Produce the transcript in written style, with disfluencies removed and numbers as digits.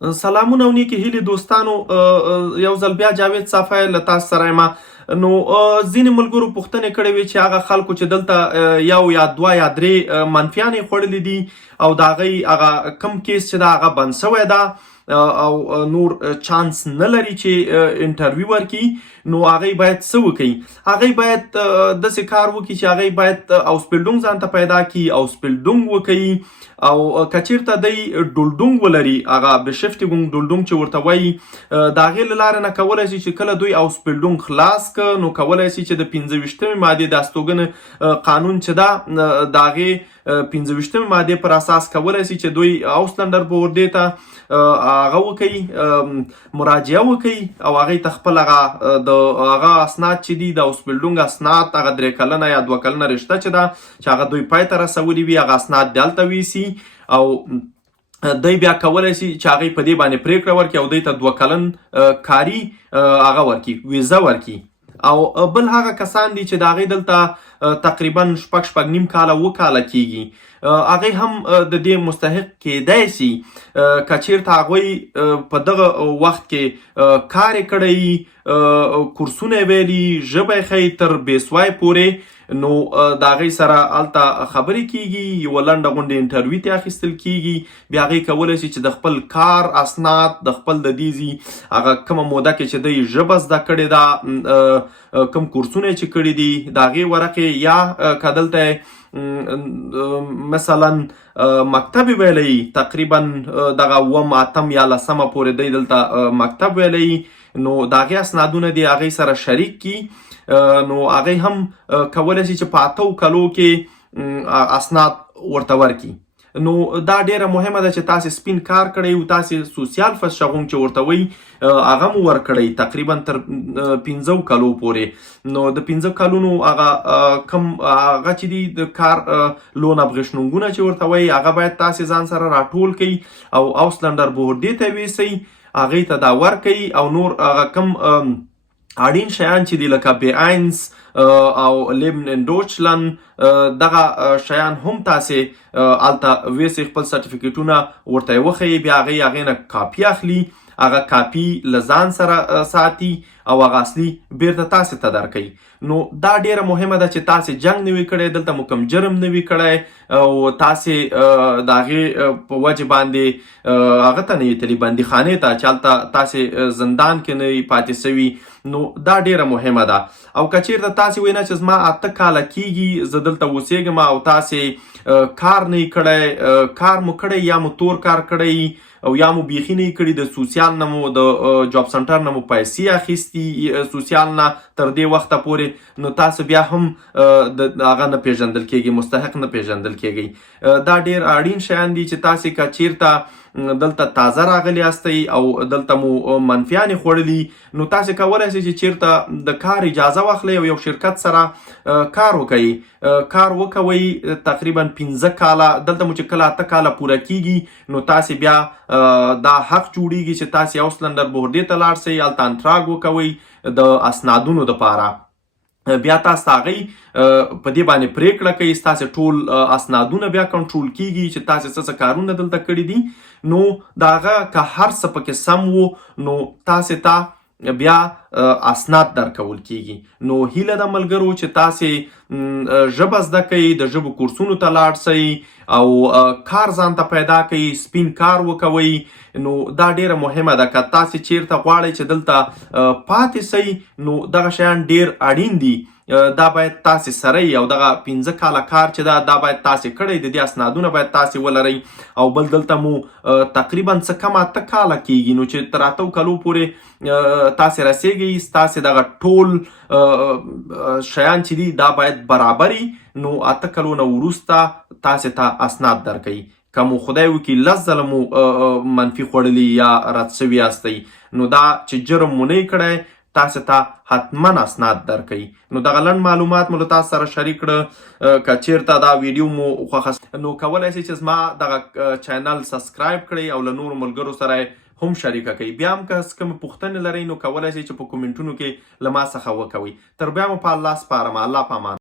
سلامونه او نیکې هیلې دوستانو. یو ځل بیا جاوید صافی له تاسو سره یم. نو ځینې ملګرو پوښتنې کړې وې چې هغه خلکو چې دلته یو یا دوه یا درې منفیانې خوړلي دي او د هغوی هغه کم کیس چې ده هغه بند شوی ده او نور چانس نه لري چې انټرویو ورکړي، نو هغوی باید څه وکړي؟ هغوی باید داسې کار وکړي چې هغوی باید اوسپیلډونګ ځان ته پیدا کړي، اوسپیلډونګ وکړي، او که چیرته دی ډولډونګ ولري، هغه بشفټینګ ډولډونګ چې ورته وایي، د هغې له لارې نه کولی شي چې کله دوی اوسپیلډونګ خلاص که نو کولی شي چې د 25مې مادې د استوګنې قانون چې ده د هغې 25مې مادې پر اساس کولی شي چې دوی اوسلنډر بورډې ته هغه وکړي، مراجعه وکړي او هغې ته خپل هغه اسناد چې دي د اوسپیلډونګ اسناد، هغه 3 کلنه یا 2 کلنه رشته چې ده چې هغه دوی پای ته رسولي وي، هغه اسناد دلته ویسي او دی بیا کولی شي چې هغې په دې باندې پرېکړه ورکړي او دوی ته 2 کلن کاري هغه ورکړي، ویزه ورکړي. او بل هغه کسان دي چې د هغې دلته تقریبا 6.5 کاله 7 کاله کیږي، هغوی هم د دې مستحق کیدی شي که چیرته هغوی په دغه وخت کې کار یې کړی، کورسونه یې ویلي، ژبه یې ښایي تر بیسوای پورې، نو د هغې سره هلته خبرې کیږي، یوه لنډه غونډې انټرویو ته اخیستل کیږي، بیا هغې کولی شي چې د خپل کار اسناد، د خپل د دې هغه کومه موده کې چې دی ژبه زده کړې ده، کوم کورسونه یې چې کړي دي، د هغې ورقې یا که دلته مثلا مکتب ویلی، تقریبا دغه 8 یا 10 پورې دی دلته مکتب ویلی، نو د هغې اسنادونه دي هغې سره شریک کی، نو هغې هم کولی شي چې په 8 کلو کې اسناد ورته ورکړي. نو دا ډیره مهمه ده چې تاسې سپین کار کړی او تاسې سوسیال فس شغوم چې ورته وایي هغه مو ورکړی تقریبا تر 15 کلو پورې. نو د 15 کلونو هغه کم هغه چې دي د کار لون ابغشنونګونه چې ورته وایي هغه باید تاسې ځان سره راټول کړئ او اوسلنډر بورډې ته ویسئ، هغې ته دا ورکړئ او نور هغه کم اړین شیان چې دي لکه بیاینس او لیبن ان ډوچلند دغه شیان هم تاسې هلته ویسئ، خپل سرټیفیکیټونه ورته یې وښیئ، بیا هغې نه کاپي اخلي، هغه کاپي له ځان سره ساتي او هغه اصلي بیرته تاسې ته درکوي. نو دا ډیره مهمه ده چې تاسې جنګ نه وي کړی، دلته مو کوم جرم نه وي کړی او تاسې د هغې په وجې باندې هغه ته نه یې تلي بندیخانې ته چې هلته تاسې زندان کې نه یې پاتې سوي، نو دا ډیره مهمه ده. او که چیرته تاسې وینا چې زما 8 کاله کیږي زه دلته اوسېږم او تاسې کار نه یې کړی، کار مو کړی یا مو تور کار کړی او یا مو بیخي نه یې کړي، د سوسیال نه مو د جاب سنټر نه مو پیسې اخیستي سوسیال نه تر دې وخته پورې، نو تاسو بیا هم د هغه نه پیژندل کیږي، مستحق نه پیژندل کیږي. دا ډیر اړین شیان دي چې تاسې که چیرته دلته تازه راغلي یاستئ او دلته مو منفیانې خوړلي، نو تاسې کولی شئ چې چیرته د کار اجازه واخلئ او یو شرکت سره کار وکړئ، کار وکوئ تقریبا 15 کاله، دلته مو چې کله 8 کاله پوره کیږي نو تاسې بیا دا حق جوړیږي چې تاسې اوسلنډر بورډې ته لاړ شئ، هلته انټراګ وکوئ د اسنادونو دپاره، بیا تاسو ته هغوی په دې باندې پرېکړه کوي، ستاسې ټول اسنادونه بیا کنټرول کیږي چې تاسې څه کارونه دلته کړي دي، نو د هغه که هر څه پکې سم وو نو تاسې ته بیا اسناد درکول کیږي. نو هیله ده ملګرو چې تاسې ژبه زده کوئ، د ژبو کورسونو ته لاړ شئ او کار ځان ته پیدا کوئ، سپین کار وکوئ. نو دا ډیره مهمه ده، که تاسې چیرته غواړئ چې دلته پاتې شئ نو دغه شیان ډیر اړین دي، دا باید تاسې سره یې او دغه 15 کاله کار چې ده دا باید تاسې کړی، د دې اسنادونه باید تاسې ولرئ او بل دلته مو تقریبا څه کم 8 کاله کیږي، نو چې تر 8 کلو پورې تاسې رسیږئ، ستاسې دغه ټول شیان چې دي دا باید برابري، نو 8 کلو نه وروسته تاسې ته اسناد درکوي. که مو خدای وکړي 10 ځله مو منفي خوړلي یا رد شوي یاستئ، نو دا چې جرم مو نه یې کړی تاسې ته حتما اسناد درکوي. نو دغه لنډ معلومات مو له تاسو سره شریک کړه. که چیرته دا ویډیو مو خوښه نو کولی شئ چې زما دغه چینل سبسکرایب کړئ او له نورو ملګرو سره هم شریکه کوي. بیا هم که کومې پوښتنې لرئ نو کولی شئ چې په کومنټونو کې له ما څخه وکوئ. تر بیا مو په الله سپارم. الله په امان.